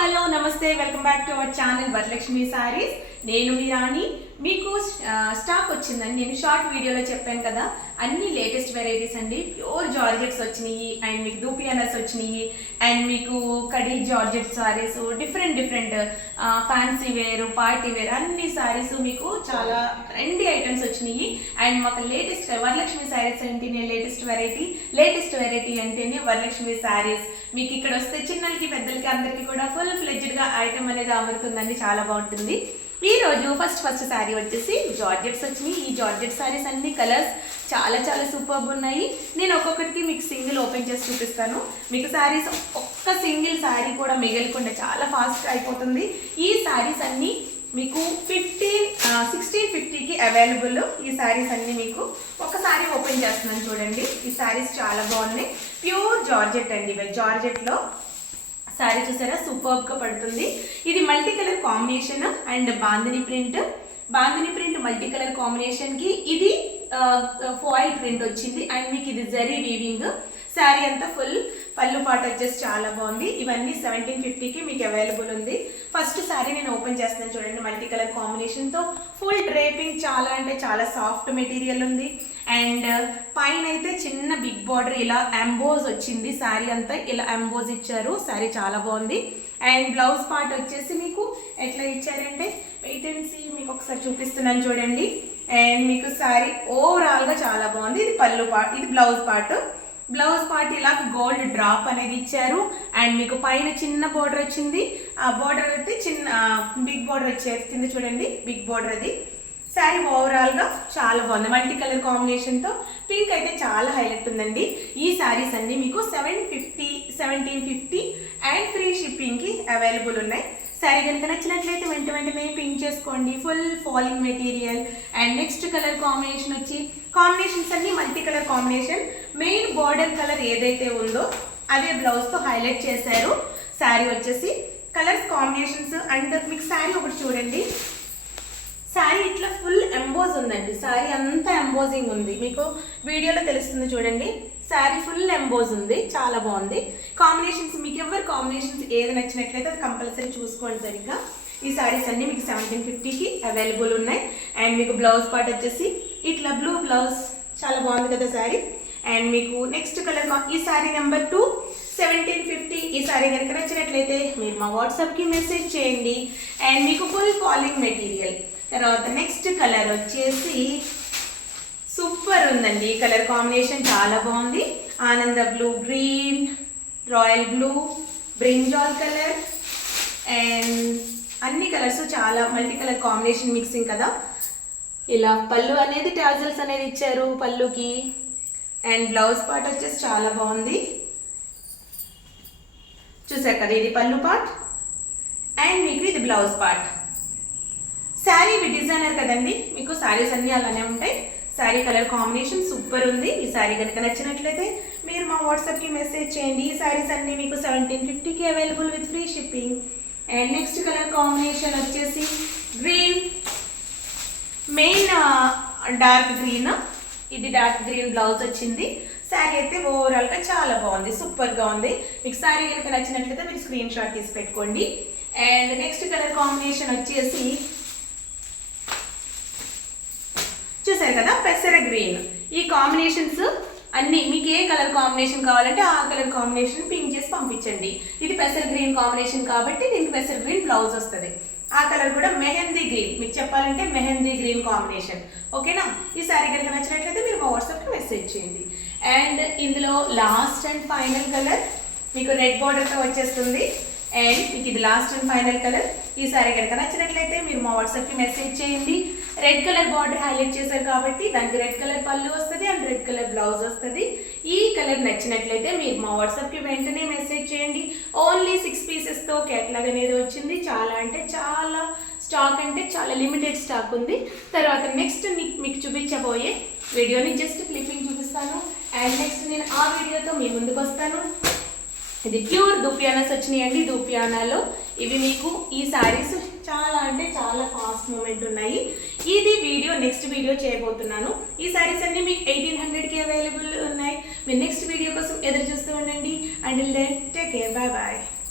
Hello నమస్తే welcome back to our channel Varalakshmi saris. నేను మీ రాణి. మీకు స్టాక్ వచ్చిందండి. నేను షార్ట్ వీడియోలో చెప్పాను కదా, అన్ని లేటెస్ట్ వెరైటీస్ అండి. ప్యూర్ జార్జెట్స్ వచ్చినాయి అండ్ మీకు దూపియానాస్ వచ్చినాయి అండ్ మీకు కడీ georgette saris, different fancy wear, party wear అన్ని సారీస్ మీకు చాలా ట్రెండీ ఐటమ్స్ వచ్చినాయి. అండ్ మాకు లేటెస్ట్ వరలక్ష్మి సారీస్ అంటేనే లేటెస్ట్ వెరైటీ అంటేనే వరలక్ష్మి సారీస్. మీకు ఇక్కడ వస్తే చిన్నలకి పెద్దలకి అందరికీ కూడా ఫుల్ ఫ్లెడ్జ్డ్గా ఐటమ్ అనేది అమరుతుందండి. చాలా బాగుంటుంది. ఈ రోజు ఫస్ట్ శారీ వచ్చేసి జార్జెట్స్ వచ్చినాయి. ఈ జార్జెట్ శారీస్ అన్ని కలర్స్ చాలా సూపర్బ్ ఉన్నాయి. నేను ఒక్కొక్కటికి మీకు సింగిల్ ఓపెన్ చేసి చూపిస్తాను. మీకు శారీస్ ఒక్క సింగిల్ శారీ కూడా మిగలకుండా చాలా ఫాస్ట్గా అయిపోతుంది. ఈ శారీస్ అన్ని మీకు 1650కి అవైలబుల్. ఈ శారీస్ అన్ని మీకు ఒకసారి ఓపెన్ చేస్తున్నాను చూడండి. ఈ శారీస్ చాలా బాగున్నాయి. ప్యూర్ జార్జెట్ అండి. జార్జెట్లో శారీ చూసారా, సూపర్గా పడుతుంది. ఇది multi colour combination and bandhani print multi colour combination కి ఇది ఫాయిల్ ప్రింట్ వచ్చింది అండ్ మీకు ఇది జరీ వీవింగ్. శారీ అంతా ఫుల్ పళ్ళు పాట వచ్చేసి చాలా బాగుంది. ఇవన్నీ 1750కి మీకు అవైలబుల్ ఉంది. ఫస్ట్ శారీ నేను ఓపెన్ చేస్తున్నాను చూడండి. మల్టీ కలర్ కాంబినేషన్తో ఫుల్ డ్రేపింగ్, చాలా అంటే చాలా సాఫ్ట్ మెటీరియల్ ఉంది. అండ్ పైన అయితే చిన్న బిగ్ బార్డర్ ఇలా ఎంబోజ్ వచ్చింది. శారీ అంతా ఇలా ఎంబోజ్ ఇచ్చారు. శారీ చాలా బాగుంది. అండ్ బ్లౌజ్ పార్ట్ వచ్చేసి మీకు ఎట్లా ఇచ్చారంటే వెయిట్ అండ్ సీ, మీకు ఒకసారి చూపిస్తున్నాను చూడండి. అండ్ మీకు శారీ ఓవరాల్గా చాలా బాగుంది. ఇది పళ్ళు పార్ట్, ఇది బ్లౌజ్ పార్ట్ ఇలా గోల్డ్ డ్రాప్ అనేది ఇచ్చారు. అండ్ మీకు పైన చిన్న బోర్డర్ వచ్చింది. ఆ బోర్డర్ అయితే చిన్న బిగ్ బోర్డర్ వచ్చేది కింద చూడండి, బిగ్ బోర్డర్ అది. శారీ ఓవరాల్గా చాలా బాగుంది. మల్టీ కలర్ కాంబినేషన్తో పింక్ అయితే చాలా హైలైట్ ఉందండి. ఈ శారీస్ అన్ని మీకు 1750 అండ్ ఫ్రీ షిప్పింగ్కి అవైలబుల్ ఉన్నాయి. శారీ కనుక నచ్చినట్లయితే వెంటనే పింక్ చేసుకోండి. Full falling material. And next colour combination వచ్చి కాంబినేషన్స్ అన్ని multi colour combination. Main border colour ఏదైతే ఉందో అదే బ్లౌజ్తో హైలైట్ చేశారు. శారీ వచ్చేసి కలర్స్ కాంబినేషన్స్. అండ్ మీకు శారీ ఒకటి చూడండి, శారీ ఇట్లా ఫుల్ ఎంబోజ్ ఉందండి. శారీ అంతా ఎంబోజింగ్ ఉంది, మీకు వీడియోలో తెలుస్తుంది చూడండి. శారీ ఫుల్ ఎంబోజ్ ఉంది, చాలా బాగుంది. కాంబినేషన్స్ మీకు ఎవరి కాంబినేషన్స్ ఏది నచ్చినట్లయితే అది కంపల్సరీ చూసుకోండి సరిగ్గా. ఈ శారీస్ అన్ని మీకు 1750కి అవైలబుల్ ఉన్నాయి. అండ్ మీకు బ్లౌజ్ పార్ట్ వచ్చేసి ఇట్లా బ్లూ బ్లౌజ్, చాలా బాగుంది కదా శారీ. అండ్ మీకు నెక్స్ట్ కలర్ ఈ శారీ నెంబర్ 2 1750. ఈ శారీ కనుక నచ్చినట్లయితే మీరు మా వాట్సాప్కి మెసేజ్ చేయండి. అండ్ మీకు ఫుల్ ఫాలింగ్ మెటీరియల్. తర్వాత నెక్స్ట్ కలర్ వచ్చేసి సూపర్ ఉందండి. ఈ కలర్ కాంబినేషన్ చాలా బాగుంది. ఆనంద blue, green, royal blue, brinjal colour and అన్ని కలర్స్ చాలా మల్టీ కలర్ కాంబినేషన్ మిక్సింగ్ కదా. ఇలా పళ్ళు అనేది టాజల్స్ అనేది ఇచ్చారు పళ్ళుకి. అండ్ బ్లౌజ్ పార్ట్ వచ్చేసి చాలా బాగుంది. చూసారు కదా, ఇది పళ్ళు పార్ట్ అండ్ మీకు ఇది బ్లౌజ్ పార్ట్. శారీ డిజైనర్ కదండి, మీకు శారీస్ అన్నీ అలానే ఉంటాయి. శారీ కలర్ కాంబినేషన్ సూపర్ ఉంది. ఈ శారీ కనుక నచ్చినట్లయితే మీరు మా వాట్సాప్కి మెసేజ్ చేయండి. ఈ శారీస్ అన్నీ మీకు 1750కి available with free shipping. And next colour combination వచ్చేసి గ్రీన్, మెయిన్ డార్క్ గ్రీన్. ఇది డార్క్ గ్రీన్ బ్లౌజ్ వచ్చింది. శారీ అయితే ఓవరాల్గా చాలా బాగుంది, సూపర్గా ఉంది. మీకు శారీ కనుక నచ్చినట్లయితే మీరు స్క్రీన్ షాట్ తీసి పెట్టుకోండి. అండ్ నెక్స్ట్ కలర్ కాంబినేషన్ వచ్చేసి చూసారు కదా, పెసర గ్రీన్. ఈ కాంబినేషన్స్ అన్ని మీకు ఏ కలర్ కాంబినేషన్ కావాలంటే ఆ కలర్ కాంబినేషన్ పింక్ చేసి పంపించండి. ఇది పెసర గ్రీన్ కాంబినేషన్ కాబట్టి దీనికి పెసర గ్రీన్ బ్లౌజ్ వస్తుంది. ఆ కలర్ కూడా మెహందీ గ్రీన్, మీకు చెప్పాలంటే మెహందీ గ్రీన్ కాంబినేషన్. ఓకేనా. ఈ శారీ కనుక నచ్చినట్లయితే మీరు మా వాట్సాప్కి మెసేజ్ చేయండి. అండ్ ఇందులో లాస్ట్ అండ్ ఫైనల్ కలర్ మీకు రెడ్ బార్డర్తో వచ్చేస్తుంది. అండ్ మీకు ఇది లాస్ట్ అండ్ ఫైనల్ కలర్. ఈ శారీ కనుక నచ్చినట్లయితే మీరు మా వాట్సాప్కి మెసేజ్ చేయండి. రెడ్ కలర్ బార్డర్ హైలైట్ చేశారు కాబట్టి దానికి రెడ్ కలర్ పళ్ళు వస్తుంది అండ్ రెడ్ కలర్ బ్లౌజ్ వస్తుంది. ఈ కలర్ నచ్చినట్లయితే మీరు మా వాట్సాప్కి వెంటనే మెసేజ్ చేయండి. ఓన్లీ 6 పీసెస్తో కేటలాగ్ అనేది వచ్చింది. చాలా అంటే చాలా స్టాక్, అంటే చాలా లిమిటెడ్ స్టాక్ ఉంది. తర్వాత నెక్స్ట్ మీకు చూపించబోయే వీడియోని జస్ట్ క్లిప్పింగ్ చూపిస్తాను. అండ్ నెక్స్ట్ నేను ఆ వీడియోతో మీ ముందుకు వస్తాను. ఇది ప్యూర్ దూపియానాస్ వచ్చినాయండి. దూపియానాలో ఇవి మీకు ఈ శారీస్ చాలా అంటే చాలా ఫాస్ట్ మూమెంట్ ఉన్నాయి. ఇది వీడియో నెక్స్ట్ వీడియో చేయబోతున్నాను. ఈ శారీస్ అన్ని మీకు 1800కి అవైలబుల్ ఉన్నాయి. మీరు నెక్స్ట్ వీడియో కోసం ఎదురు చూస్తూ ఉండండి. Until then take care, bye bye.